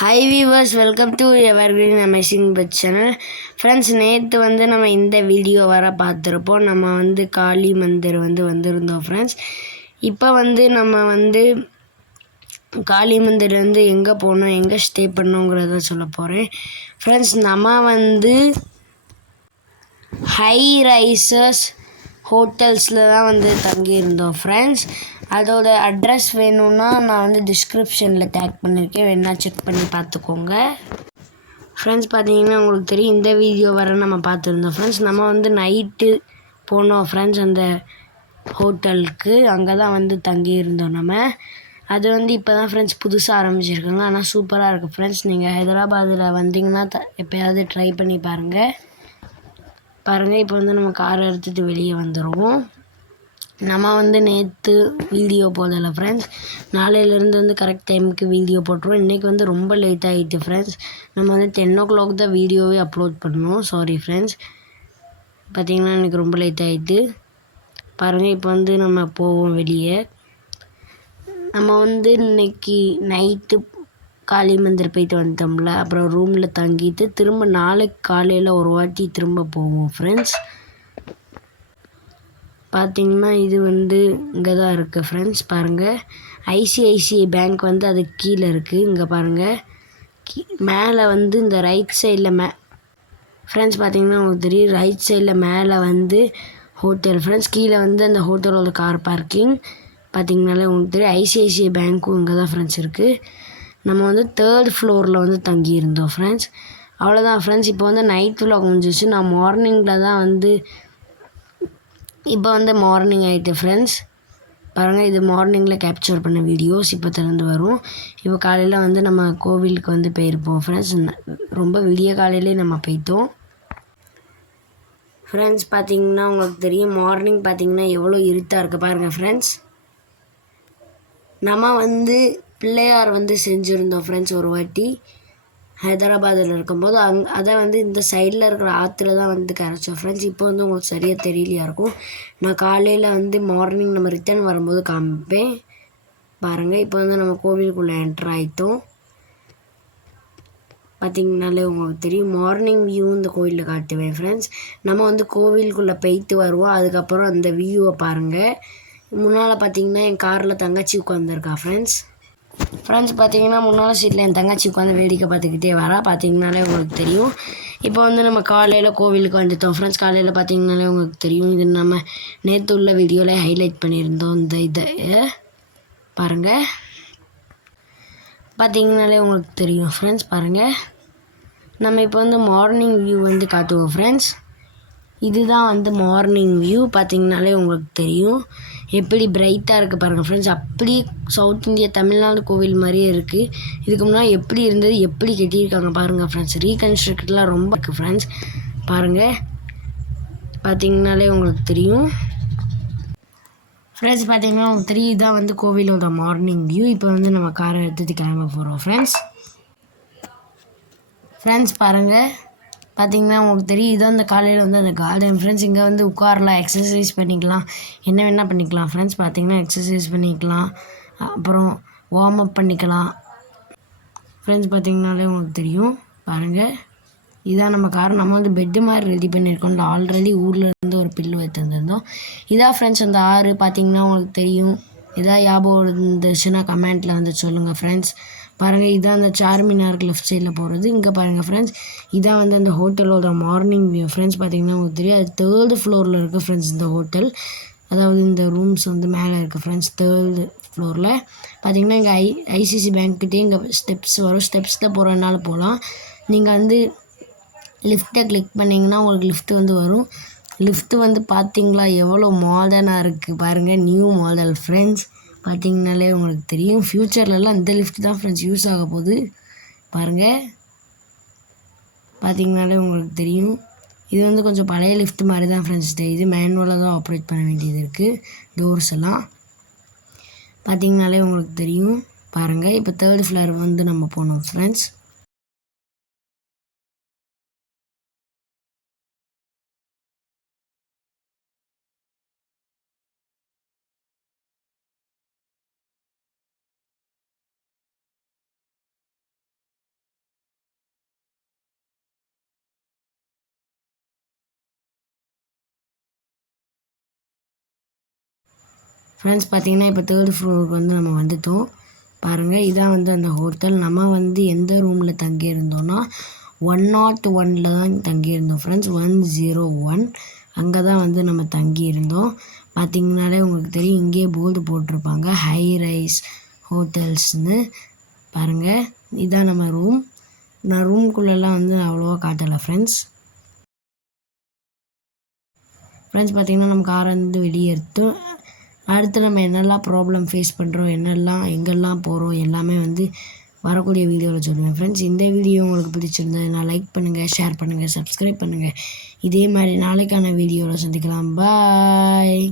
Hi viewers, welcome to evergreen amazing but channel. Friends, நேற்று நம்ம இந்த வீடியோ பார்த்துருப்போம். நம்ம காளி மந்திர் வந்திருந்தோம் ஃப்ரெண்ட்ஸ். இப்போ நம்ம காளி மந்திர் எங்கே போகணும், எங்கே ஸ்டே பண்ணணுங்கிறத சொல்ல போகிறேன் ஃப்ரெண்ட்ஸ். நம்ம ஹை ரைசஸ் ஹோட்டல்ஸில் தான் தங்கியிருந்தோம் ஃப்ரெண்ட்ஸ். அதோட அட்ரஸ் வேணும்னா நான் டிஸ்கிரிப்ஷனில் டேக் பண்ணியிருக்கேன், வேணா செக் பண்ணி பார்த்துக்கோங்க ஃப்ரெண்ட்ஸ். பார்த்தீங்கன்னா உங்களுக்கு தெரியும், இந்த வீடியோ நம்ம பார்த்துருந்தோம் ஃப்ரெண்ட்ஸ். நம்ம நைட்டு போனோம் ஃப்ரெண்ட்ஸ் அந்த ஹோட்டலுக்கு. அங்கே தான் தங்கியிருந்தோம் நம்ம. அது இப்போ தான் ஃப்ரெண்ட்ஸ் புதுசாக ஆரம்பிச்சிருக்காங்க. ஆனால் சூப்பராக இருக்குது ஃப்ரெண்ட்ஸ். நீங்கள் ஹைதராபாத்தில் வந்தீங்கன்னா எப்போயாவது ட்ரை பண்ணி பாருங்கள். இப்போ நம்ம காரை எடுத்துகிட்டு வெளியே வந்துடுவோம். நம்ம நேற்று வீடியோ போடலை ஃப்ரெண்ட்ஸ். நாளையிலேருந்து கரெக்ட் டைமுக்கு வீடியோ போட்டுருவோம். இன்றைக்கி ரொம்ப லேட் ஆகிட்டு ஃப்ரெண்ட்ஸ். நம்ம 10 o'clock தான் வீடியோவே அப்லோட் பண்ணணும். Sorry friends. பார்த்திங்கன்னா இன்றைக்கி ரொம்ப லேட் ஆகிட்டு பாருங்கள். இப்போ நம்ம போவோம் வெளியே. நம்ம இன்றைக்கி நைட்டு காளி மந்திர் போயிட்டு வந்துட்டோம்ல. அப்புறம் ரூமில் தங்கிட்டு திரும்ப நாளைக்கு காலையில் ஒரு வாட்டி திரும்ப போவோம் ஃப்ரெண்ட்ஸ். பார்த்திங்கன்னா இது இங்கே தான் இருக்குது ஃப்ரெண்ட்ஸ். பாருங்கள், ஐசிஐசிஐ பேங்க் அதுக்கு கீழே இருக்குது. இங்கே பாருங்கள், மேலே இந்த ரைட் சைடில் ஃப்ரெண்ட்ஸ் பார்த்திங்கன்னா உங்களுக்கு தெரியும், ரைட் சைடில் மேலே ஹோட்டல் ஃப்ரெண்ட்ஸ். கீழே அந்த ஹோட்டலோட கார் பார்க்கிங் பார்த்திங்கனாலே உங்களுக்கு தெரியும். ஐசிஐசிஐ பேங்க்கும் இங்கே தான் ஃப்ரெண்ட்ஸ் இருக்குது. நம்ம 3rd ஃப்ளோரில் தங்கியிருந்தோம் ஃப்ரெண்ட்ஸ். அவ்வளோதான் ஃப்ரெண்ட்ஸ். இப்போ நைட் vlog முடிஞ்சிச்சு. நான் மார்னிங்கில் தான் இப்போ மார்னிங் ஆகிட்டு ஃப்ரெண்ட்ஸ். பாருங்கள், இது மார்னிங்கில் கேப்சர் பண்ண வீடியோஸ் இப்போ திறந்து வரும். இப்போ காலையில் நம்ம கோவிலுக்கு போயிருப்போம் ஃப்ரெண்ட்ஸ். ரொம்ப விடிய காலையிலே நம்ம போயிட்டோம் ஃப்ரெண்ட்ஸ். பார்த்திங்கன்னா உங்களுக்கு தெரியும், மார்னிங் பார்த்திங்கன்னா எவ்வளோ இருட்டாக இருக்குது பாருங்கள் ஃப்ரெண்ட்ஸ். நம்ம பிள்ளையார் செஞ்சுருந்தோம் ஃப்ரெண்ட்ஸ் ஒரு வாட்டி ஹைதராபாத்தில் இருக்கும்போது. அதை இந்த சைடில் இருக்கிற ஆற்றுல தான் கரைச்சோம் ஃப்ரெண்ட்ஸ். இப்போ உங்களுக்கு சரியாக தெரியலையா இருக்கும். நான் காலையில் மார்னிங் நம்ம ரிட்டர்ன் வரும்போது காமிப்பேன் பாருங்கள். இப்போ நம்ம கோவிலுக்குள்ளே என்ட்ரு ஆகிட்டோம். பார்த்திங்கனாலே உங்களுக்கு தெரியும், மார்னிங் வியூ இந்த கோவிலில் காட்டுவேன் ஃப்ரெண்ட்ஸ். நம்ம கோவிலுக்குள்ளே போயிட்டு வருவோம். அதுக்கப்புறம் அந்த வியூவை பாருங்கள். முன்னால் பார்த்திங்கன்னா என் காரில் தங்கச்சி உட்காந்துருக்கா ஃப்ரெண்ட்ஸ். பார்த்திங்கன்னா முன்னால் சீட்டில் என் தங்கச்சி உட்காந்து வேடிக்கை பார்த்துக்கிட்டே வரா. பார்த்திங்கனாலே உங்களுக்கு தெரியும். இப்போ நம்ம காலையில் கோவிலுக்கு வந்துட்டோம் ஃப்ரெண்ட்ஸ். காலையில் பார்த்திங்கனாலே உங்களுக்கு தெரியும், இது நம்ம நேற்று உள்ள வீடியோவில் ஹைலைட் பண்ணியிருந்தோம். இந்த இதை பாருங்கள். பார்த்திங்கனாலே உங்களுக்கு தெரியும் ஃப்ரெண்ட்ஸ். பாருங்கள், நம்ம இப்போ மார்னிங் வியூ காட்டுவோம் ஃப்ரெண்ட்ஸ். இதுதான் மார்னிங் வியூ. பார்த்திங்கனாலே உங்களுக்கு தெரியும் எப்படி பிரைட்டாக இருக்குது பாருங்கள் ஃப்ரெண்ட்ஸ். அப்படியே சவுத் இந்தியா தமிழ்நாடு கோவில் மாதிரியே இருக்குது. இதுக்கு முன்னாடி எப்படி இருந்தது, எப்படி கட்டியிருக்காங்க பாருங்கள் ஃப்ரெண்ட்ஸ். ரீகன்ஸ்ட்ரக்டெலாம் ரொம்ப இருக்குது ஃப்ரெண்ட்ஸ். பாருங்கள், பார்த்திங்கனாலே உங்களுக்கு தெரியும் ஃப்ரெண்ட்ஸ். பார்த்திங்கன்னா உங்களுக்கு தெரியும், இதான் கோவிலோட மார்னிங் வியூ. இப்போ நம்ம காரை எடுத்துகிட்டு கிளம்ப போகிறோம் ஃப்ரெண்ட்ஸ். பாருங்கள், பார்த்திங்கன்னா உங்களுக்கு தெரியும், இதான் அந்த காலையில் அந்த கார்டன் ஃப்ரெண்ட்ஸ். இங்கே உட்காரலாம், எக்ஸசைஸ் பண்ணிக்கலாம், என்ன வேணால் பண்ணிக்கலாம் ஃப்ரெண்ட்ஸ். பார்த்திங்கன்னா எக்ஸசைஸ் பண்ணிக்கலாம், அப்புறம் வார்ம் அப் பண்ணிக்கலாம் ஃப்ரெண்ட்ஸ். பார்த்திங்கனாலே உங்களுக்கு தெரியும். பாருங்கள், இதான் நம்ம கார். நம்ம பெட்டு மாதிரி ரெடி பண்ணியிருக்கோம். ஆல்ரெடி ஊரில் ஒரு பில்லு வைத்திருந்தோம். இதான் ஃப்ரெண்ட்ஸ் அந்த ஆறு. பார்த்திங்கன்னா உங்களுக்கு தெரியும். இதான் ஞாபகம் இருந்துச்சுன்னா கமெண்ட்டில் சொல்லுங்கள் ஃப்ரெண்ட்ஸ். பாருங்கள், இதான் அந்த சார்மினாருக்கு லெஃப்ட் சைடில் போகிறது. இங்கே பாருங்கள் ஃப்ரெண்ட்ஸ், இதான் அந்த ஹோட்டலோட மார்னிங் வியூ ஃப்ரெண்ட்ஸ். பார்த்திங்கன்னா உங்களுக்கு தெரியும், அது 3rd ஃப்ளோரில் இருக்குது ஃப்ரெண்ட்ஸ் இந்த ஹோட்டல். அதாவது இந்த ரூம்ஸ் மேலே இருக்குது ஃப்ரெண்ட்ஸ் 3rd ஃப்ளோரில். பார்த்திங்கன்னா இங்கே ஐசிசி பேங்க்கிட்டே இங்கே ஸ்டெப்ஸ் வரும். ஸ்டெப்ஸில் போகிறதுனால போகலாம். நீங்கள் லிஃப்ட்டை கிளிக் பண்ணிங்கன்னா உங்களுக்கு லிஃப்ட்டு வரும். லிஃப்ட்டு பார்த்திங்களா எவ்வளோ மாடர்னாக இருக்குது பாருங்கள். New model friends. பார்த்திங்கனாலே உங்களுக்கு தெரியும், ஃப்யூச்சர்லலாம் இந்த லிஃப்ட் தான் ஃப்ரெண்ட்ஸ் யூஸ் ஆக போகுது பாருங்கள். பார்த்திங்கனாலே உங்களுக்கு தெரியும், இது கொஞ்சம் பழைய லிஃப்ட் மாதிரி தான் ஃப்ரெண்ட்ஸ் தெரியுது. மேனுவலாக தான் ஆப்ரேட் பண்ண வேண்டியது இருக்குது டோர்ஸ் எல்லாம். பார்த்திங்கனாலே உங்களுக்கு தெரியும். பாருங்கள், இப்போ 3rd ஃப்ளோர் நம்ம போனோம் ஃப்ரெண்ட்ஸ். ஃப்ரெண்ட்ஸ் பார்த்தீங்கன்னா இப்போ 3rd ஃப்ளோருக்கு வந்து நம்ம வந்துட்டோம். பாருங்கள், இதான் வந்து அந்த ஹோட்டல். நம்ம வந்து எந்த ரூமில் தங்கியிருந்தோம்னா 101 தான் தங்கியிருந்தோம் ஃப்ரெண்ட்ஸ். 101 அங்கே தான் வந்து நம்ம தங்கியிருந்தோம். பார்த்திங்கனாலே உங்களுக்கு தெரியும், இங்கேயே போர்டு போட்டிருப்பாங்க ஹை ரைஸ் ஹோட்டல்ஸ்னு. பாருங்கள், இதான் நம்ம ரூம். நான் ரூம்குள்ளெல்லாம் வந்து அவ்வளோவா காட்டலை ஃப்ரெண்ட்ஸ். பார்த்திங்கன்னா நம்ம காரை வந்து வெளியே எடுத்து அடுத்து நம்ம என்னெல்லாம் ப்ராப்ளம் ஃபேஸ் பண்ணுறோம், எங்கெல்லாம் போகிறோம் எல்லாமே வந்து வரக்கூடிய வீடியோவில் சொல்லுவேன் ஃப்ரெண்ட்ஸ். இந்த வீடியோ உங்களுக்கு பிடிச்சிருந்ததுன்னா லைக் பண்ணுங்கள், ஷேர் பண்ணுங்கள், சப்ஸ்கிரைப் பண்ணுங்கள். இதே மாதிரி நாளைக்கான வீடியோவில் சந்திக்கலாம். பாய்.